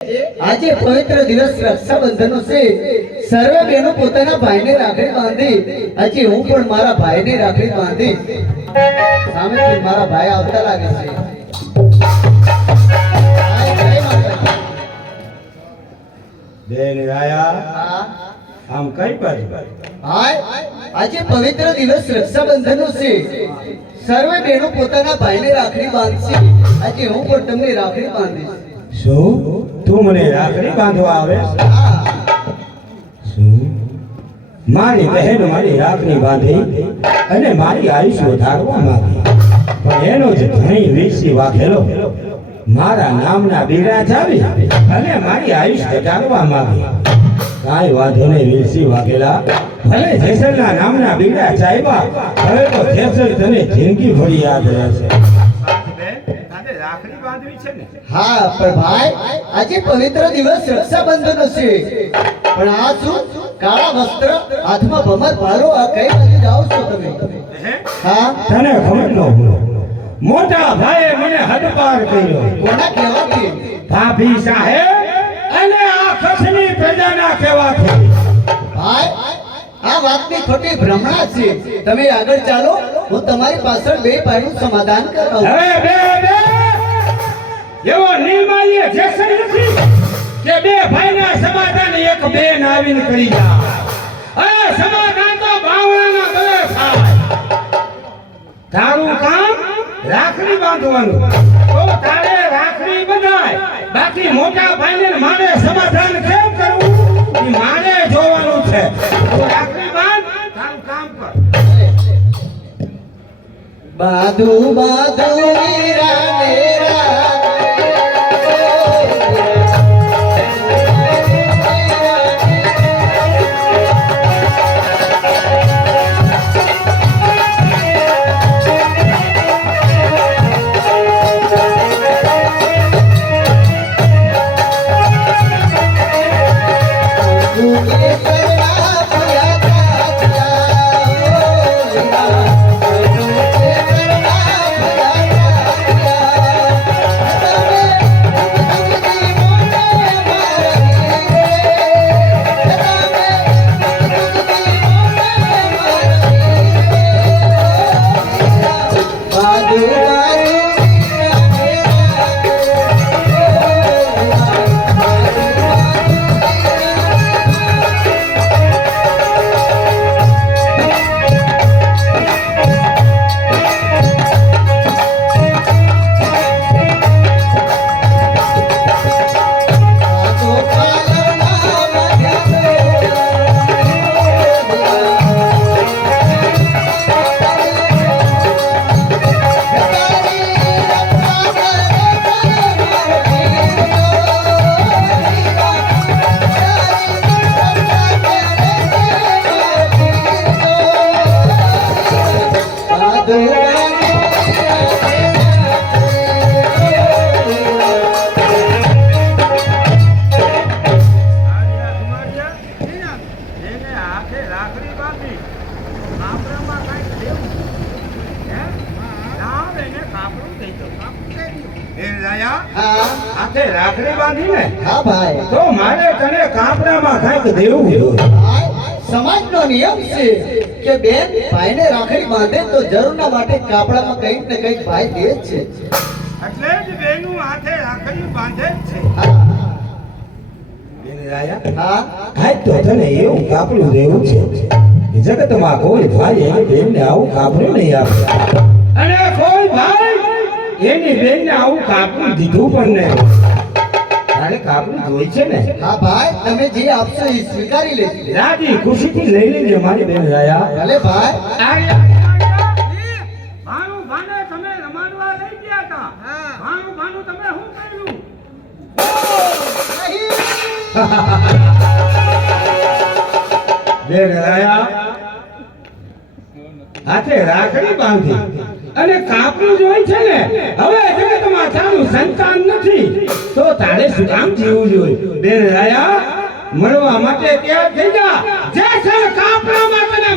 આજે પવિત્ર દિવસ રક્ષાબંધનનો છે। સર્વે બહેનો પોતાના ભાઈને રાખડી બાંધી। આજે હું પણ મારા ભાઈને રાખડી બાંધી। સામેથી મારા ભાઈ આવતા લાગે છે। બેન આયા આમ કઈ બાજુ હાય આજે પવિત્ર દિવસ રક્ષાબંધનનો છે। સર્વે બહેનો પોતાના ભાઈને રાખડી બાંધશે। આજે હું પણ તમને રાખડી બાંધીશ। શું તું મને રાખડી બાંધવા આવે શું મારી બહેન મારી રાખડી બાંધી અને મારી આયુષ્ય વધારવા માંગી પણ એનો જ ધણી વીસી વાઘેલો મારા નામના બીડા જાવી અને મારી આયુષ્ય ઘટાડવા માંગી। કાંઈ વાંધો નહીં વીસી વાઘેલા ભલે જેસલના નામના બીડા ચાવ્યા હવે તો જેસલ તને જિંદગી ભરી યાદ રહેશે। રાખડી બાંધવી છે ને? હા પણ ભાઈ આજે પવિત્ર દિવસ રક્ષાબંધનનો છે પણ આ શું કાળા વસ્ત્ર હાથમાં ભમર ભારો આ કઈ બાજુ જાઓ છો તમે? હા તને ખબર ન મોટા ભાઈએ મને હદપાર કર્યો। કોના કહેવાથી? ભાભી સાહેબ અને આ કચ્છની પ્રજાના કહેવાથી। ભાઈ આ વાતની ખોટી ભ્રમણા છે। તમે આગળ ચાલો હું તમારી પાછળ બે પાયનું સમાધાન કરાવું। હવે બે એવો નિર્માલ્ય જેસલ નથી કે બે ભાઈના સમાધાન એક બેન આવીને કરી જાય। અરે સમાધાન તો બાવળાના ગળે થાય। તારું કામ રાખડી બાંધવાનું તો તારે રાખડી બંધાય બાકી મોટા ભાઈને મારે સમાધાન કેમ કરવું એ મારે જોવાનું છે। તો રાખડી બાંધ તારું કામ કર। બાધુ બાધુ વીરા મેરા રાખડી બાંધી ને? હા ભાઈ તો મારે તને કાપડામાં કંઈક દેવું જોઈએ। સમાજનો નિયમ છે કે બેન ભાઈને રાખડી બાંધે તો જરૂરના માટે કાપડામાં કંઈક ને કંઈક ભાઈ દે જ છે। એટલે જ બેનું હાથે રાખડી બાંધે જ છે। બેન રાયા હા આજ તો તને એવું કાપડું દેવું છે જગતમાં કોઈ ભાઈ એની બેનને આવું કાપડું નહીં આપે અને કોઈ ભાઈ એની બેનને આવું કાપડું દીધું પણ નહીં। તારે કાપડું જોઈ છે ને? હા ભાઈ તમે જે આપશો એ સ્વીકારી લેજો। રાજી ખુશીથી લઈ લેજે મારી બેન રાયા। ભલે ભાઈ ભાણું ભાને તમે રમાડવા લઈ ગયા હતા ભાણું ભાનું તમે શું કર્યું? બેન રાયા હાથે રાખડી બાંધી અને કાપડું જોઈ છે ને હવે જગતમાં તારું સંતાન નથી તો તારે શું કામ જીવવું જોઈએ? બેન રાયા મળવા માટે તૈયાર થઈ જા જેસલ કાપડામાં તને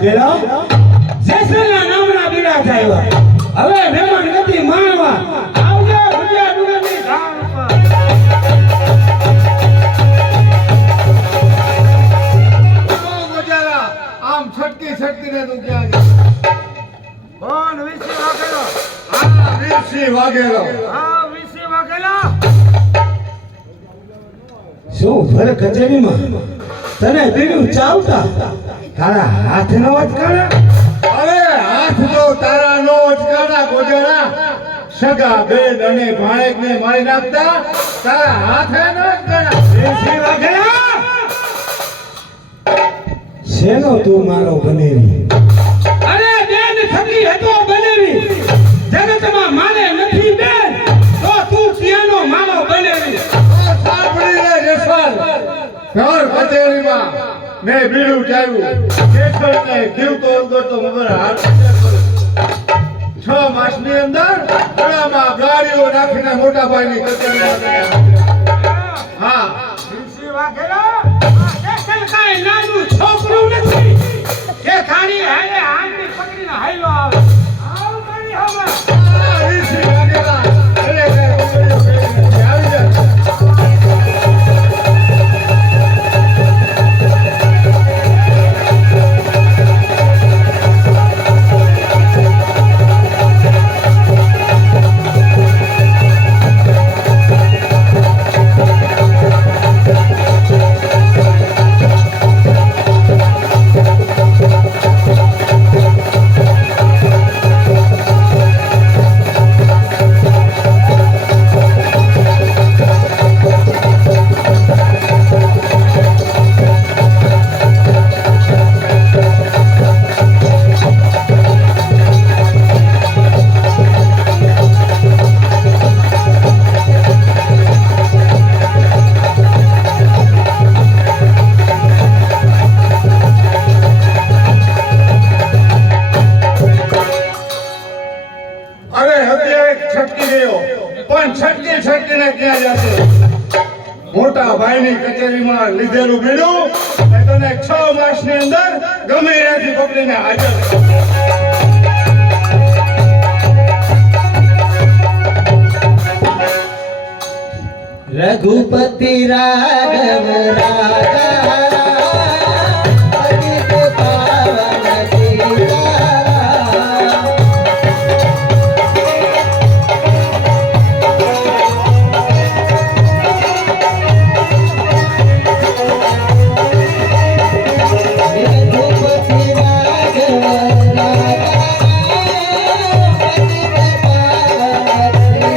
વાઘેલા જેસલના નામના બીડા થયા હવે મહેમાન ગતિ માણવા આવજે ભુજિયા ડુંગરની ધામ પર આમ છટકી છટકી ને તું ક્યાં ગયા? કોણ વિશે વાઘેલો હા વીરસિંહ વાઘેલો. હા વિશે વાઘેલો શું ભલે કચેરીમાં તને બીડું ચાવતા તારા હાથ નો વચકાણા અરે હાથ તો તારા નો અચકાના ગોજાણા. સગા બેન અને ભાણેજને મારી નાખતા તારા હાથે ન અચકાણા. વિશે વાઘેલા શેનો તું મારો બનેવી અરે બેન થકી હતો બનેવી જગતમાં માને નથી બેન તો તું ત્યાંનો માનો બનેવી સાંભળી લે જસવાલ. ઘર કચેરીમાં મેં બીડું ચાવ્યું. જેસલને જીવતો ઉગડતો મગર હાથ કરું. 6 માસની અંદર ગળામાં ગાડીઓ નાખીને મોટા ભાઈની કચેરીમાં ગયા. હા વિશે વાઘેલા જેસલ કાંઈ નાનું છોકરું નથી કે ખાલી હાલે હાંડી પકડીને હાલ્યો આવે આવ મારી હવે આ વીરસિંહ વાઘેલા એને કાંઈ ઉંમરીઓ કરી નથી. આવી જા. અરે હત્યા એક છટકી ગયો પણ છટકી છટકીને ક્યાં જશે? મોટા ભાઈની કચેરીમાં લીધેલું બીડું એ તને 6 માસની અંદર ગમે ત્યાંથી પકડીને હાજર કરશે. रघुपति राघव राजा पतित पावन सीताराम। रघुपति राघव राजा पतित पावन सीताराम।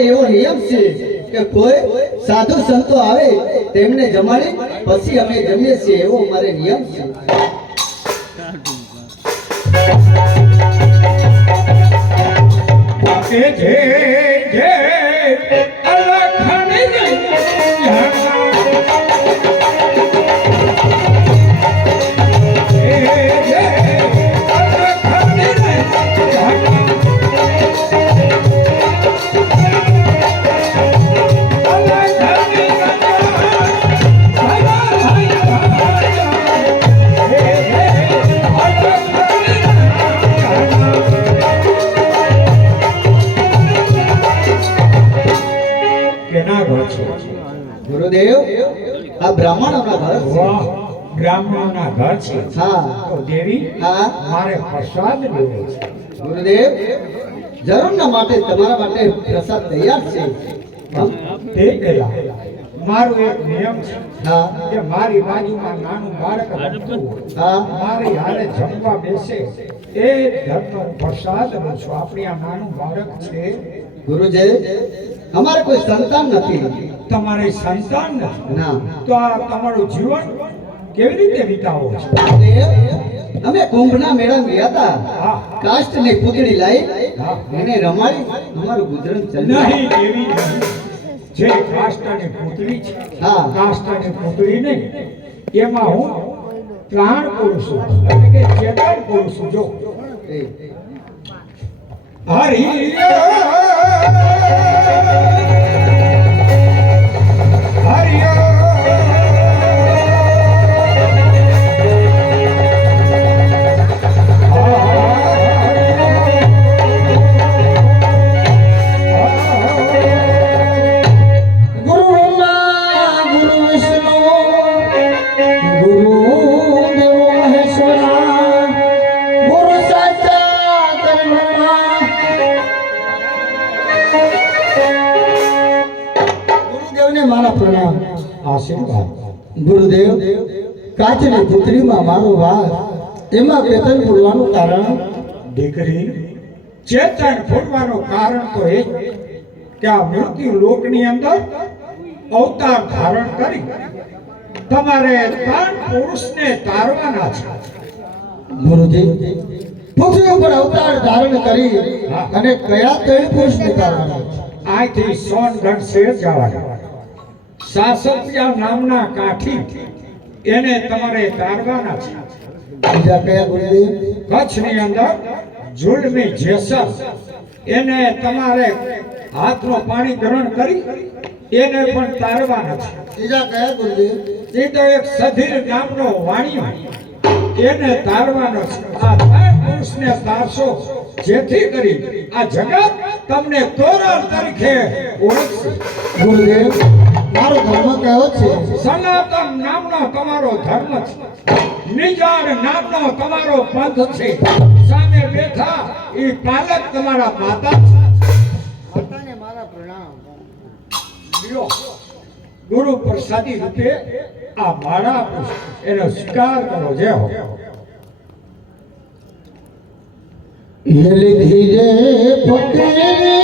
એવો નિયમ છે કે કોઈ સાધુ સંતો આવે તેમને જમાડી પછી અમે જમીએ છીએ એવો અમારે નિયમ છે. જે જે અલખની ગુરુદેવ આ બ્રાહ્મણોના ઘર છે. વાહ બ્રાહ્મણોના ઘર છે. હા તો દેવી હા મારે પ્રસાદ લેવો છે. ગુરુદેવ જરૂરના માટે તમારા માટે પ્રસાદ તૈયાર છે તે પહેલા મારો એક નિયમ છે હા કે મારી બાજુમાં નાનું બાળક રમતું હોય હા મારી હારે જમવા બેસે એ ઘરનો પ્રસાદ લઉં છું. આપણી આ નાનું બાળક છે, ગુરુજી અમારે કોઈ સંતાન નથી તમારે સંતાન નથી, ના તો આ તમારું જીવન કેવી રીતે વિતાવો છો? અમે કુંભના મેળા ગયા હતા હા. કાષ્ટની પૂતળી લાવી હા. એને રમાડી અમારું ગુજરાન ચાલ્યું નહીં એવી નહીં. જે કાષ્ટની પૂતળી છે, હા. કાષ્ટની પૂતળી નહીં, એમાં હું પ્રાણ કરું છું એટલે કે ચેતન કરું છું. જો એ, ગુરુદેવને મારા પ્રણામ. આશીર્વાદ. ગુરુદેવ કાચની પુત્રીમાં મારો વાસ એમાં વેતન પૂરવાનું કારણ દીકરી, ચેતન ફૂટવાનું કારણ તો એ જ કે આ મૃત્યુ લોકની અંદર અવતાર ધારણ કરી તમારે ત્રણ પુરુષને તારવાના છે. ગુરુજી પૃથ્વી ઉપર અવતાર ધારણ કરી અને કયા ત્રણ પુરુષને તારવાના છે? અહીંથી સોનગઢ શેર જવાના. સાસપિયા નામના કાઠી એને તમારે તારવાના છે. બીજા કયા ગુરુદેવ? કચ્છની અંદર જુલમી જેસર એને તમારે હાથમાં પાણી ગ્રહણ કરી એને પણ તારવાના છે. બીજા કયા ગુરુદેવ? એ તો એક સધીર નામનો વાણિયો એને તારવાનો છે. આ ત્રણ પુરુષને તારશો જેથી કરી આ જગત તમને તોરણ તરીકે ઓળખશે. ગુરુદેવ મારો ધર્મ કયો છે? સનાતન નામનો તમારો ધર્મ છે, નિજાર નામનો તમારો પંથ છે. સામે બેઠા એ પાલક તમારા માતા છે. માતાને મારા પ્રણામ. લ્યો, ગુરુ પ્રસાદી રૂપે આ માળા આપું છું. એનો સ્વીકાર કરો. જય હો. લીધી રે ફકીરી